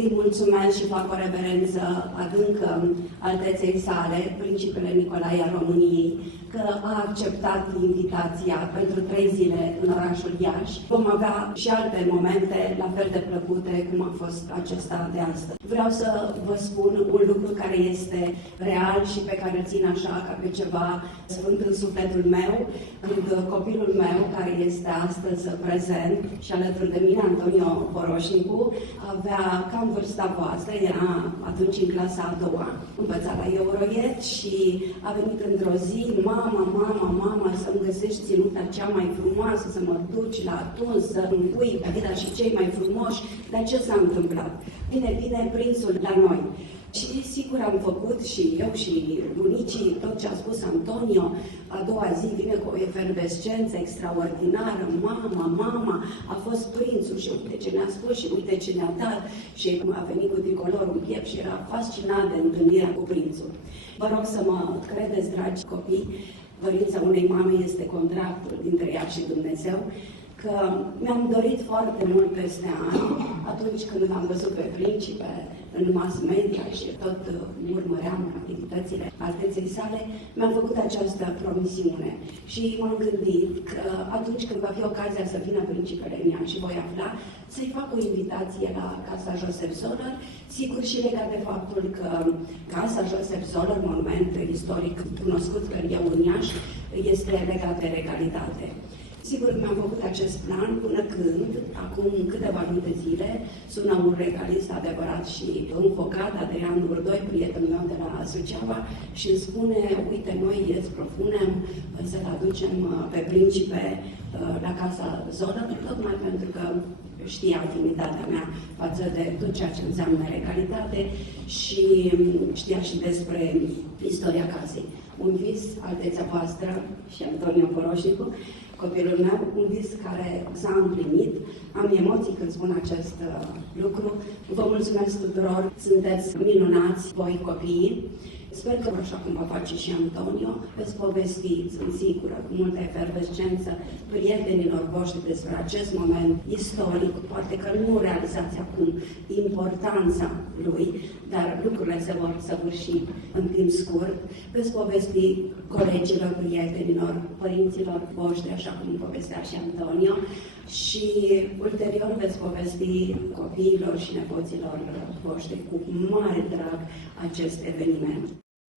Îi mulțumesc și fac o reverență adâncă alteței sale, Principele Nicolae al României, că a acceptat invitația pentru 3 zile în orașul Iași. Vom avea și alte momente la fel de plăcute cum a fost acesta de astăzi. Vreau să vă spun un lucru care este real și pe care îl țin așa ca pe ceva sfânt în sufletul meu, când copilul meu, care este astăzi prezent și alături de mine, Antonio Poroșnicu, avea cam vârsta voastră, era atunci în clasa a 2-a, învăța la Euroiet și a venit într-o zi: mama, să-mi găsești ținuta cea mai frumoasă, să mă duci la tuns, să-mi pui Adidas și cei mai frumoși. Dar ce s-a întâmplat? Vine prințul la noi. Și sigur am făcut și eu și bunicii tot ce a spus Antonio. A doua zi vine cu o efervescență extraordinară: mama, a fost prințul și uite ce ne-a spus și uite ce ne-a dat. Și a venit cu tricolorul în piept și era fascinat de întâlnirea cu prințul. Vă rog să mă credeți, dragi copii, dorința unei mame este contractul dintre ea și Dumnezeu, că mi-am dorit foarte mult peste ani, atunci când am văzut pe Principe în mass media și tot urmăream activitățile alteței sale, mi-am făcut această promisiune și m-am gândit că atunci când va fi ocazia să vină Principele în ea și voi afla, să-i fac o invitație la Casa Joseph Zoller, sigur și legat de faptul că Casa Joseph Zoller, monument istoric cunoscut că eu în Iași, este legat de regalitate. Sigur, mi-am făcut acest plan până când, acum câteva luni de zile, sună un regalist adevărat și înfocat, Adrian Burdoi, prietenul meu de la Suceava, și îmi spune: uite, noi îți propunem să-l aducem pe Principe la Casa Zoller, tocmai pentru că știa afinitatea mea față de tot ceea ce înseamnă regalitate și știa și despre istoria casei. Un vis, altețea voastră și Antonio Poroșnicu, copilul meu, un vis care s-a împlinit. Am emoții când spun acest lucru. Vă mulțumesc tuturor, sunteți minunați, voi copiii. Sper că, așa cum va face și Antonio, veți povesti, sunt sigură, cu multă efervescență, prietenilor voștri despre acest moment istoric. Poate că nu realizați acum importanța lui, dar lucrurile se vor săvârși în timp scurt. Veți povesti colegilor, prietenilor, părinților voștri, așa cum povestea și Antonio, și ulterior veți povesti copiilor și nepoților voștri cu mare drag acest eveniment.